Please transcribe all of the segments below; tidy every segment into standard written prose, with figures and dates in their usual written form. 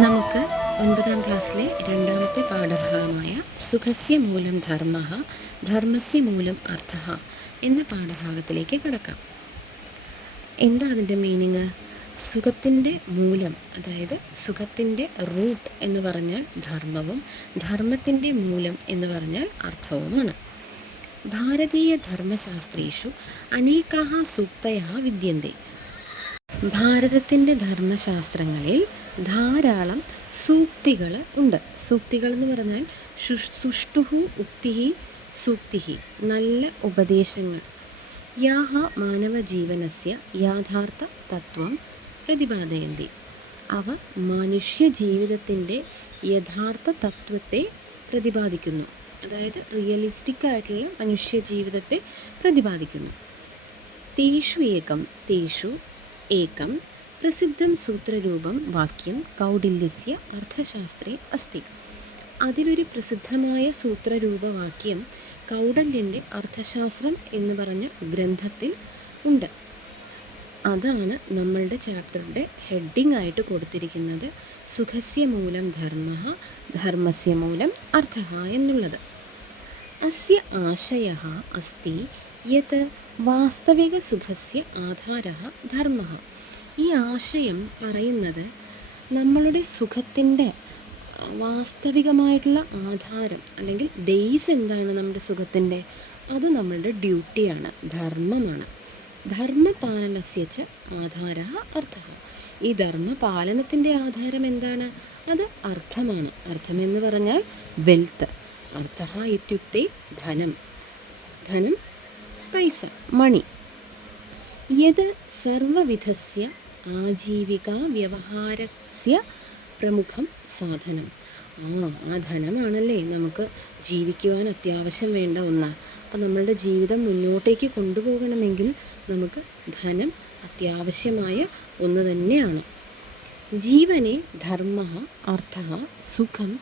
നമുക്ക് 9ാം ക്ലാസ്സിലെ രണ്ടാമത്തെ പാഠഭാഗമായ സുഖസ്യ മൂലം ധർമ്മഃ ധർമ്മസ്യ മൂലം അർത്ഥഃ എന്ന പാഠഭാഗത്തിലേക്ക് കടക്കാം. എന്താ അതിൻ്റെ മീനിങ്? സുഖത്തിൻ്റെ മൂലം, അതായത് സുഖത്തിൻ്റെ റൂട്ട് എന്ന് പറഞ്ഞാൽ ധർമ്മവും ധർമ്മത്തിൻ്റെ മൂലം എന്ന് പറഞ്ഞാൽ അർത്ഥവുമാണ്. ഭാരതീയ ധർമ്മശാസ്ത്രേഷു അനേകാः സൂക്തയः വിദ്യന്തെ. ഭാരതത്തിൻ്റെ ധർമ്മശാസ്ത്രങ്ങളിൽ ധാരാളം സൂക്തികൾ ഉണ്ട്. സൂക്തികൾ എന്ന് പറഞ്ഞാൽ സുഷ്ടുഹു ഉക്തിഹി സൂക്തിഹി, നല്ല ഉപദേശങ്ങൾ. യാഹ മാനവജീവനസ്യ യാഥാർത്ഥ തത്വം പ്രതിപാദയന്തി. അവ മനുഷ്യ ജീവിതത്തിൻ്റെ യഥാർത്ഥ തത്വത്തെ പ്രതിപാദിക്കുന്നു, അതായത് റിയലിസ്റ്റിക് ആയിട്ടുള്ള മനുഷ്യ ജീവിതത്തെ പ്രതിപാദിക്കുന്നു. തേഷു ഏകം പ്രസിദ്ധം സൂത്രരൂപം വാക്യം കൗടില്യസ്യ അർത്ഥശാസ്ത്രേ അസ്തി. അതിലൊരു പ്രസിദ്ധമായ സൂത്രരൂപവാക്യം കൗടല്യൻ്റെ അർത്ഥശാസ്ത്രം എന്ന് പറഞ്ഞ ഗ്രന്ഥത്തിൽ ഉണ്ട്. അതാണ് നമ്മളുടെ ചാപ്റ്ററിൻ്റെ ഹെഡിങ് ആയിട്ട് കൊടുത്തിരിക്കുന്നത്, സുഖസ്യ മൂലം ധർമ്മഃ ധർമ്മസ്യ മൂലം അർത്ഥഃ എന്നുള്ളത്. അസ്യ ആശയഃ അസ്തി യത് വാസ്തവിക സുഖസ്യ ആധാരഃ ധർമ്മഃ. ഈ ആശയം പറയുന്നത് നമ്മളുടെ സുഖത്തിൻ്റെ വാസ്തവികമായിട്ടുള്ള ആധാരം അല്ലെങ്കിൽ ബേസ് എന്താണ് നമ്മുടെ സുഖത്തിൻ്റെ? അത് നമ്മളുടെ ഡ്യൂട്ടിയാണ്, ധർമ്മമാണ്. ധർമ്മപാലനസ്യ ച ആധാരഃ അർത്ഥഃ. ഈ ധർമ്മപാലനത്തിൻ്റെ ആധാരം എന്താണ്? അത് അർത്ഥമാണ്. അർത്ഥമെന്ന് പറഞ്ഞാൽ വെൽത്ത്. അർത്ഥഃ ഇത്യുക്തേ ധനം. ധനം പൈസ, മണി. യത് സർവവിധസ്യ ആജീവികാ വ്യവഹാരസ്യ പ്രമുഖം സാധനം. ആ ധനമാണല്ലേ നമുക്ക് ജീവിക്കുവാൻ അത്യാവശ്യം വേണ്ട ഒന്ന്. അപ്പം നമ്മളുടെ ജീവിതം മുന്നോട്ടേക്ക് കൊണ്ടുപോകണമെങ്കിൽ നമുക്ക് ധനം അത്യാവശ്യമായ ഒന്ന് തന്നെയാണ്. ജീവനെ ധർമ്മഃ അർത്ഥഃ സുഖം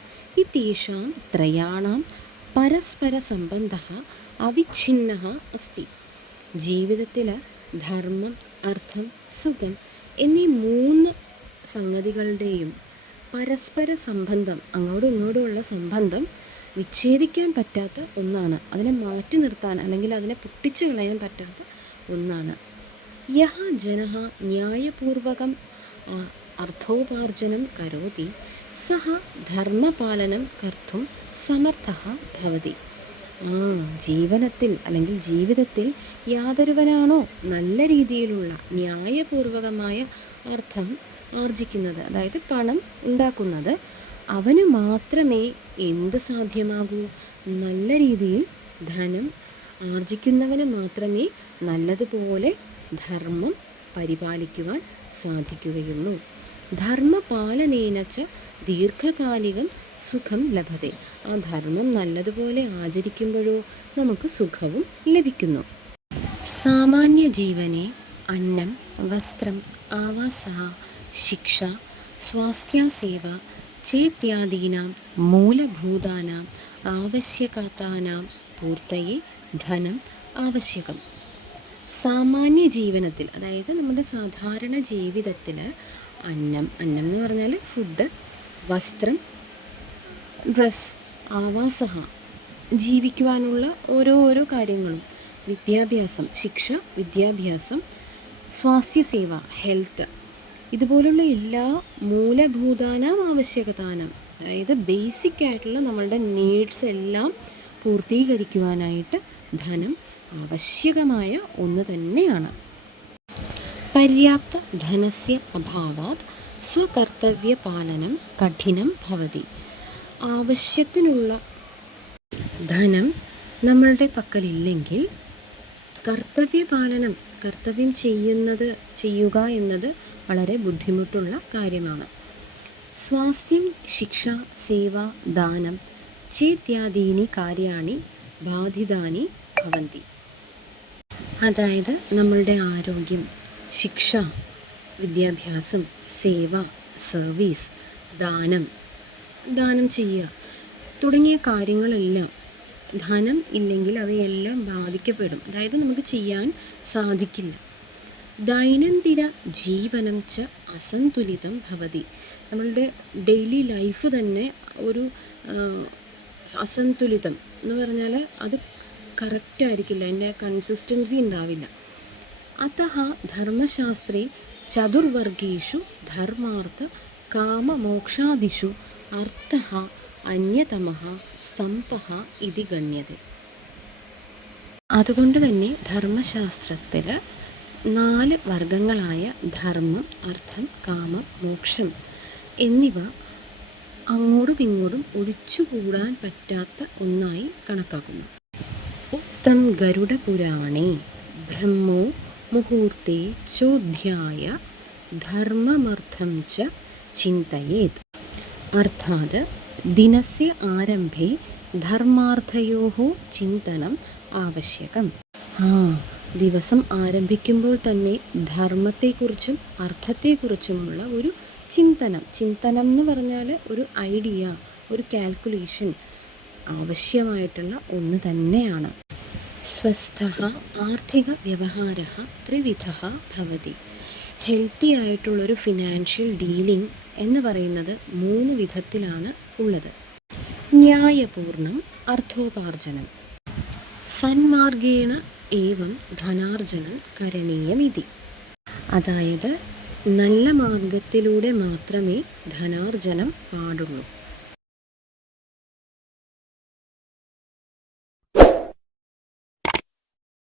ഇതേഷാം ത്രയാണാം പരസ്പര സംബന്ധഃ അവിഛിന്നഃ അസ്തി. ജീവിതത്തിൽ ധർമ്മം, അർത്ഥം, സുഖം എന്നീ 3 സംഗതികളുടെയും പരസ്പര സംബന്ധം, അങ്ങോട്ടും ഇങ്ങോട്ടുമുള്ള സംബന്ധം വിച്ഛേദിക്കാൻ പറ്റാത്ത ഒന്നാണ്. അതിനെ മാറ്റി നിർത്താൻ അല്ലെങ്കിൽ അതിനെ പൊട്ടിച്ചു കളയാൻ പറ്റാത്ത ഒന്നാണ്. യഹ ജനഃ ന്യായപൂർവകം അർത്ഥോപാർജനം കരോതി സഹ ധർമ്മപാലനം കർത്തും സമർത്ഥഃ ഭവതി. ജീവനത്തിൽ അല്ലെങ്കിൽ ജീവിതത്തിൽ യാതൊരുവനാണോ നല്ല രീതിയിലുള്ള ന്യായപൂർവകമായ അർത്ഥം ആർജിക്കുന്നത്, അതായത് പണം ഉണ്ടാക്കുന്നത്, അവന് മാത്രമേ എന്ത് സാധ്യമാകൂ? നല്ല രീതിയിൽ ധനം ആർജിക്കുന്നവന് മാത്രമേ നല്ലതുപോലെ ധർമ്മം പരിപാലിക്കുവാൻ സാധിക്കുകയുള്ളൂ. ധർമ്മപാലനേനച്ച ദീർഘകാലികം സുഖം ലഭത്തെ. ആ ധർമ്മം നല്ലതുപോലെ ആചരിക്കുമ്പോഴോ നമുക്ക് സുഖവും ലഭിക്കുന്നു. സാമാന്യ ജീവനെ അന്നം, വസ്ത്രം, ആവാസഃ, ശിക്ഷ, സ്വാസ്ഥ്യസേവ ചേത്യാദീനാം മൂലഭൂതാനാം ആവശ്യകതാനാം പൂർത്തയെ ധനം ആവശ്യകം. സാമാന്യ ജീവനത്തിൽ, അതായത് നമ്മുടെ സാധാരണ ജീവിതത്തിൽ അന്നം എന്ന് പറഞ്ഞാൽ ഫുഡ്, വസ്ത്രം, ഡ്രസ്, ആവാസഃ ജീവിക്കുവാനുള്ള ഓരോ കാര്യങ്ങളും, വിദ്യാഭ്യാസം, ശിക്ഷ, വിദ്യാഭ്യാസം, സ്വാസ്ഥ്യസേവ ഹെൽത്ത്, ഇതുപോലുള്ള എല്ലാ മൂലഭൂതാനാം ആവശ്യകതാനാം, അതായത് ബേസിക് ആയിട്ടുള്ള നമ്മളുടെ നീഡ്സ് എല്ലാം പൂർത്തീകരിക്കുവാനായിട്ട് ധനം ആവശ്യകമായ ഒന്ന് തന്നെയാണ്. പര്യാപ്ത ധനസ്യ അഭാവാത് സ്വകർത്തവ്യപാലനം കഠിനം ഭവതി. ആവശ്യത്തിനുള്ള ധനം നമ്മളുടെ പക്കലില്ലെങ്കിൽ കർത്തവ്യം ചെയ്യുക എന്നത് വളരെ ബുദ്ധിമുട്ടുള്ള കാര്യമാണ്. സ്വാസ്ഥ്യം, ശിക്ഷ, സേവ, ദാനം ചേത്യാദീനി കാര്യാണി ബാധിതാനി ഭവന്തി. അതായത് നമ്മളുടെ ആരോഗ്യം, ശിക്ഷ, വിദ്യാഭ്യാസം, സേവ, സർവീസ്, ദാനം ചെയ്യുക തുടങ്ങിയ കാര്യങ്ങളെല്ലാം ധനം ഇല്ലെങ്കിൽ അവയെല്ലാം ബാധിക്കപ്പെടും. അതായത് നമുക്ക് ചെയ്യാൻ സാധിക്കില്ല. ദൈനംദിന ജീവനം ച അസന്തുലിതം ഭവതി. നമ്മളുടെ ഡെയിലി ലൈഫ് തന്നെ ഒരു അസന്തുലിതം എന്ന് പറഞ്ഞാൽ അത് കറക്റ്റായിരിക്കില്ല, അതിൻ്റെ കൺസിസ്റ്റൻസി ഉണ്ടാവില്ല. അതഃ ധർമ്മശാസ്ത്രേ ചതുർവർഗേഷു ധർമാർത്ഥ കാമമോക്ഷാദിഷു അർത്ഥഃ അന്യതമഃ സ്തംഭഃ ഇതി ഗണ്യത്തെ. അതുകൊണ്ട് തന്നെ ധർമ്മശാസ്ത്രത്തിൽ 4 വർഗങ്ങളായ ധർമ്മം, അർത്ഥം, കാമം, മോക്ഷം എന്നിവ അങ്ങോട്ടും ഇങ്ങോട്ടും ഒഴിച്ചുകൂടാൻ പറ്റാത്ത ഒന്നായി കണക്കാക്കുന്നു. ഉക്തം ഗരുഡപുരാണേ ബ്രഹ്മോ മുഹൂർത്തേ ചോധ്യായ ധർമ്മമർത്ഥം ച ചിന്തയേത്. അർത്ഥാത് ദിനസ്യ ആരംഭേ ധർമാർത്ഥയോഃ ചിന്തനം ആവശ്യകം. ദിവസം ആരംഭിക്കുമ്പോൾ തന്നെ ധർമ്മത്തെക്കുറിച്ചും അർത്ഥത്തെക്കുറിച്ചുമുള്ള ഒരു ചിന്തനം എന്ന് പറഞ്ഞാൽ ഒരു ഐഡിയ, ഒരു കാൽക്കുലേഷൻ ആവശ്യമായിട്ടുള്ള ഒന്ന് തന്നെയാണ്. സ്വസ്ഥഃ ആർത്ഥിക വ്യവഹാരഃ ത്രിവിധഃ ഭവതി. ഹെൽത്തി ആയിട്ടുള്ളൊരു ഫിനാൻഷ്യൽ ഡീലിംഗ് എന്ന് പറയുന്നത് 3 വിധത്തിലാണ് ഉള്ളത്. ന്യായപൂർണം അർത്ഥോപാർജനം, സന്മാർഗേണ ഏവം ധനാർജനം കരണീയമിതി. അതായത് നല്ല മാർഗത്തിലൂടെ മാത്രമേ ധനാർജനം പാടുള്ളൂ.